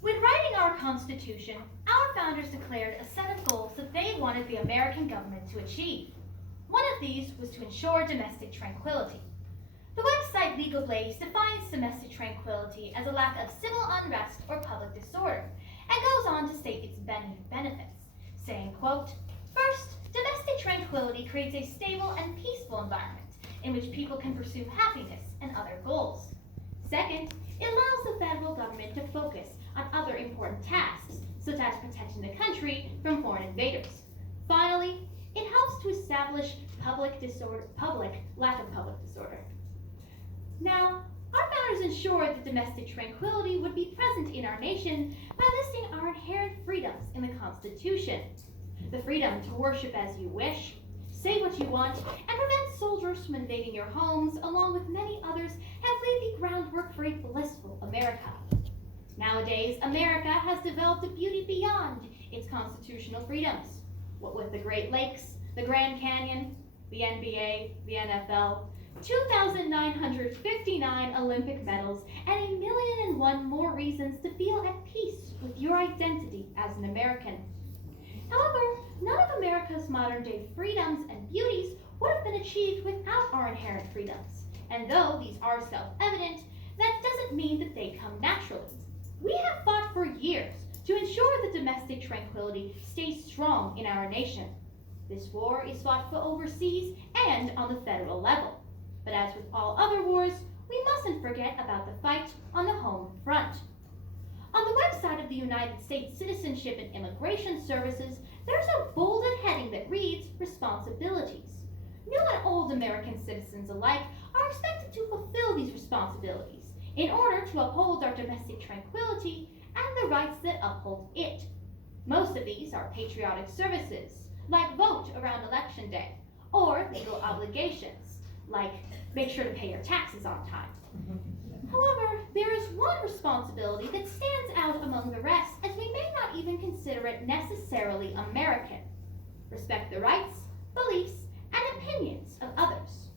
When writing our Constitution, our founders declared a set of goals that they wanted the American government to achieve. One of these was to ensure domestic tranquility. The website Legal Blaze defines domestic tranquility as a lack of civil unrest or public disorder, and goes on to state its benefits, saying, quote, "First, domestic tranquility creates a stable and peaceful environment in which people can pursue happiness and other goals. Second, it allows the federal government to focus on other important tasks, such as protecting the country from foreign invaders. Finally, it helps to establish lack of public disorder." Now, our founders ensured that domestic tranquility would be present in our nation by listing our inherent freedoms in the Constitution. The freedom to worship as you wish, say what you want, and prevent soldiers from invading your homes, along with many others, have laid the groundwork for a blissful America. Nowadays, America has developed a beauty beyond its constitutional freedoms. What with the Great Lakes, the Grand Canyon, the NBA, the NFL, 2,959 Olympic medals, and 1,000,001 more reasons to feel at peace with your identity as an American. However, none of America's modern-day freedoms and beauties would have been achieved without our inherent freedoms. And though these are self-evident, that doesn't mean that they come naturally. We have fought for years to ensure that domestic tranquility stays strong in our nation. This war is fought for overseas and on the federal level. But as with all other wars, we mustn't forget about the fight on the home front. On the website of the United States Citizenship and Immigration Services, there's a bolded heading that reads Responsibilities. New and old American citizens alike are expected to fulfill these responsibilities in order to uphold our domestic tranquility and the rights that uphold it. Most of these are patriotic services, like vote around Election Day, or legal obligations, like make sure to pay your taxes on time. However, there is one responsibility that stands out among the rest, as we may not even consider it necessarily American. Respect the rights, beliefs, and opinions of others.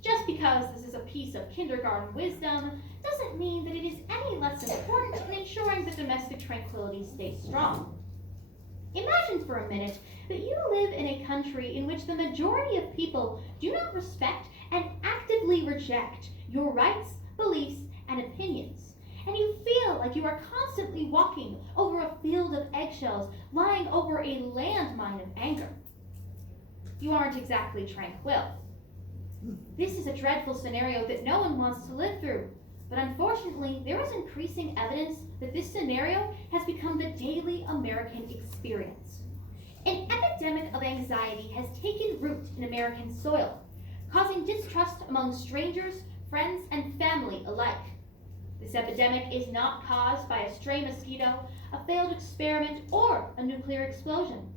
Just because this is a piece of kindergarten wisdom doesn't mean that it is any less important in ensuring that domestic tranquility stays strong. Imagine for a minute that you live in a country in which the majority of people do not respect and actively reject your rights, beliefs, and opinions, and you feel like you are constantly walking over a field of eggshells, lying over a landmine of anger. You aren't exactly tranquil. This is a dreadful scenario that no one wants to live through, but unfortunately, there is increasing evidence that this scenario has become the daily American experience. An epidemic of anxiety has taken root in American soil, causing distrust among strangers, friends, and family alike. This epidemic is not caused by a stray mosquito, a failed experiment, or a nuclear explosion.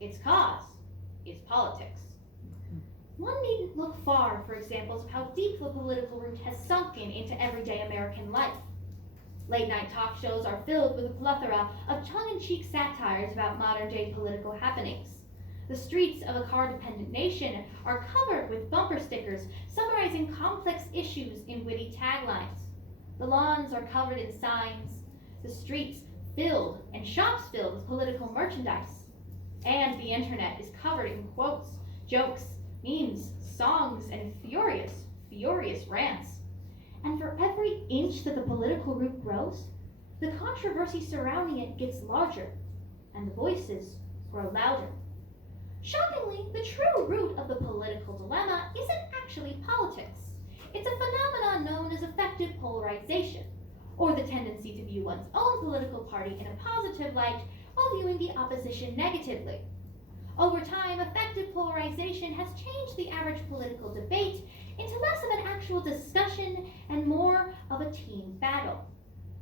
Its cause is politics. One needn't look far for examples of how deep the political root has sunken into everyday American life. Late-night talk shows are filled with a plethora of tongue-in-cheek satires about modern-day political happenings. The streets of a car-dependent nation are covered with bumper stickers summarizing complex issues in witty taglines. The lawns are covered in signs, the streets filled and shops filled with political merchandise. And the internet is covered in quotes, jokes, memes, songs, and furious rants. And for every inch that the political root grows, the controversy surrounding it gets larger, and the voices grow louder. Shockingly, the true root of the political dilemma isn't actually politics. It's a phenomenon known as affective polarization, or the tendency to view one's own political party in a positive light while viewing the opposition negatively. Over time, affective polarization has changed the average political debate into less of an actual discussion and more of a team battle.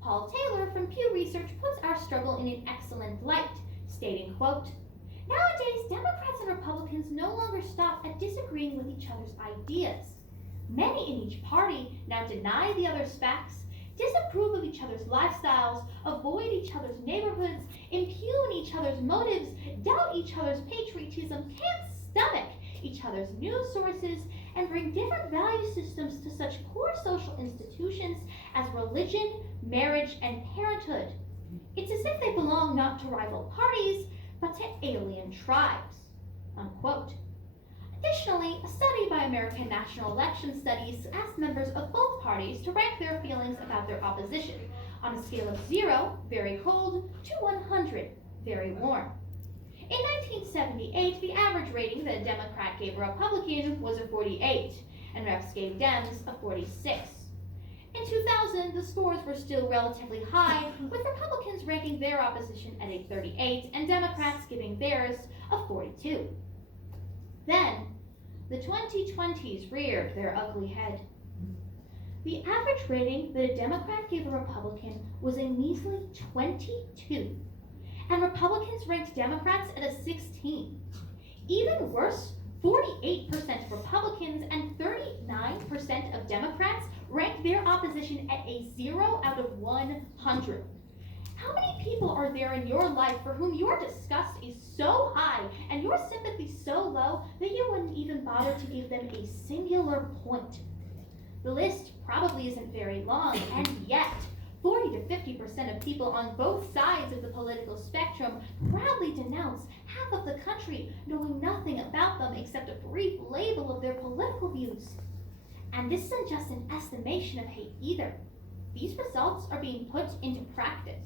Paul Taylor from Pew Research puts our struggle in an excellent light, stating, quote, "Nowadays, Democrats and Republicans no longer stop at disagreeing with each other's ideas. Many in each party now deny the other's facts, disapprove of each other's lifestyles, avoid each other's neighborhoods, impugn each other's motives, doubt each other's patriotism, can't stomach each other's news sources, and bring different value systems to such core social institutions as religion, marriage, and parenthood. It's as if they belong not to rival parties, but to alien tribes. Unquote. Additionally, a study by American National Election Studies asked members of both parties to rank their feelings about their opposition on a scale of 0, very cold, to 100, very warm. In 1978, the average rating that a Democrat gave a Republican was a 48, and reps gave Dems a 46. In 2000, the scores were still relatively high, with Republicans ranking their opposition at a 38 and Democrats giving theirs a 42. Then, the 2020s reared their ugly head. The average rating that a Democrat gave a Republican was a measly 22, and Republicans ranked Democrats at a 16. Even worse, 48% of Republicans and 39% of Democrats ranked their opposition at a 0 out of 100. How many people are there in your life for whom your disgust is so high and your sympathy so low that you wouldn't even bother to give them a singular point? The list probably isn't very long, and yet 40 to 50% of people on both sides of the political spectrum proudly denounce half of the country, knowing nothing about them except a brief label of their political views. And this isn't just an estimation of hate either. These results are being put into practice.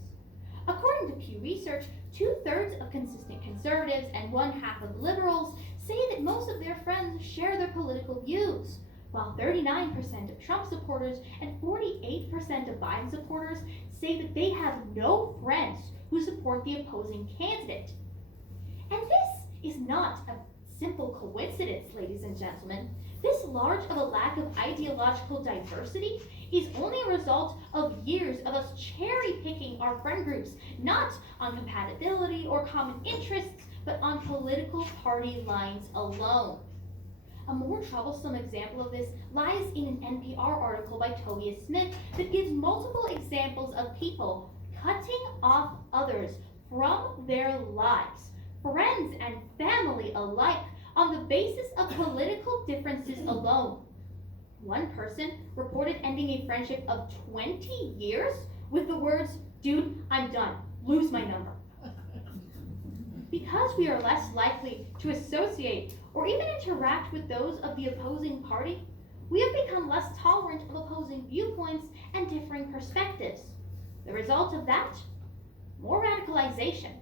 According to Pew Research, 2/3 of consistent conservatives and 1/2 of liberals say that most of their friends share their political views, while 39% of Trump supporters and 48% of Biden supporters say that they have no friends who support the opposing candidate. And this is not a simple coincidence, ladies and gentlemen. This large of a lack of ideological diversity is only a result of years of us cherry-picking our friend groups, not on compatibility or common interests, but on political party lines alone. A more troublesome example of this lies in an NPR article by Tobias Smith that gives multiple examples of people cutting off others from their lives, friends and family alike, on the basis of political differences alone. One person reported ending a friendship of 20 years with the words, "Dude, I'm done. Lose my number." Because we are less likely to associate or even interact with those of the opposing party, we have become less tolerant of opposing viewpoints and differing perspectives. The result of that? More radicalization.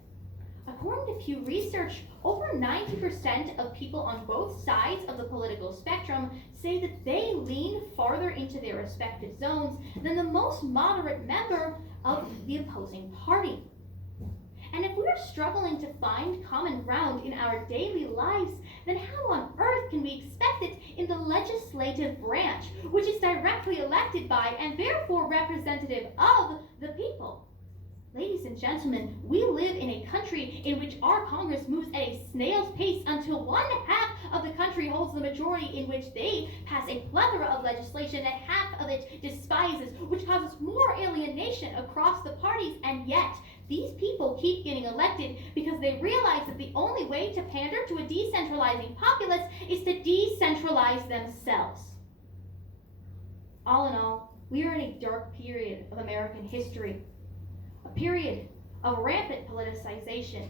According to Pew Research, over 90% of people on both sides of the political spectrum say that they lean farther into their respective zones than the most moderate member of the opposing party. And if we're struggling to find common ground in our daily lives, then how on earth can we expect it in the legislative branch, which is directly elected by and therefore representative of the people? Ladies and gentlemen, we live in a country in which our Congress moves at a snail's pace until 1/2 of the country holds the majority, in which they pass a plethora of legislation that half of it despises, which causes more alienation across the parties, and yet these people keep getting elected because they realize that the only way to pander to a decentralizing populace is to decentralize themselves. All in all, we are in a dark period of American history. A period of rampant politicization,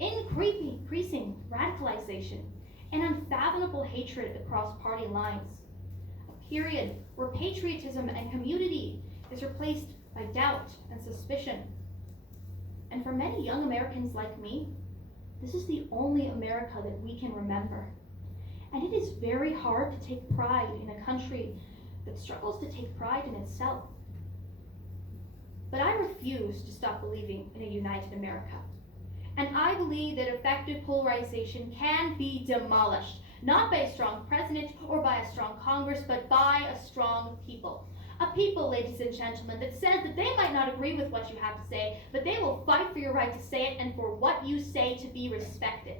increasing radicalization, and unfathomable hatred across party lines. A period where patriotism and community is replaced by doubt and suspicion. And for many young Americans like me, this is the only America that we can remember. And it is very hard to take pride in a country that struggles to take pride in itself. But I refuse to stop believing in a united America. And I believe that effective polarization can be demolished, not by a strong president or by a strong Congress, but by a strong people. A people, ladies and gentlemen, that says that they might not agree with what you have to say, but they will fight for your right to say it and for what you say to be respected.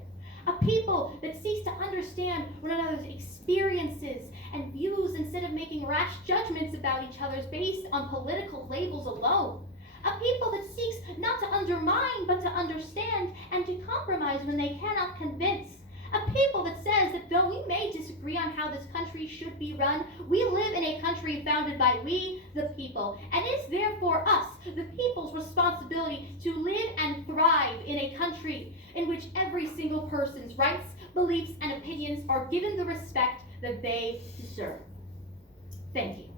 A people that seeks to understand one another's experiences and views instead of making rash judgments about each other's based on political labels alone. A people that seeks not to undermine but to understand and to compromise when they cannot convince. A people that says that though we may disagree on how this country should be run, we live in a country founded by we, the people, and it's therefore us, the people's responsibility to live and thrive in a country in which every single person's rights, beliefs, and opinions are given the respect that they deserve. Thank you.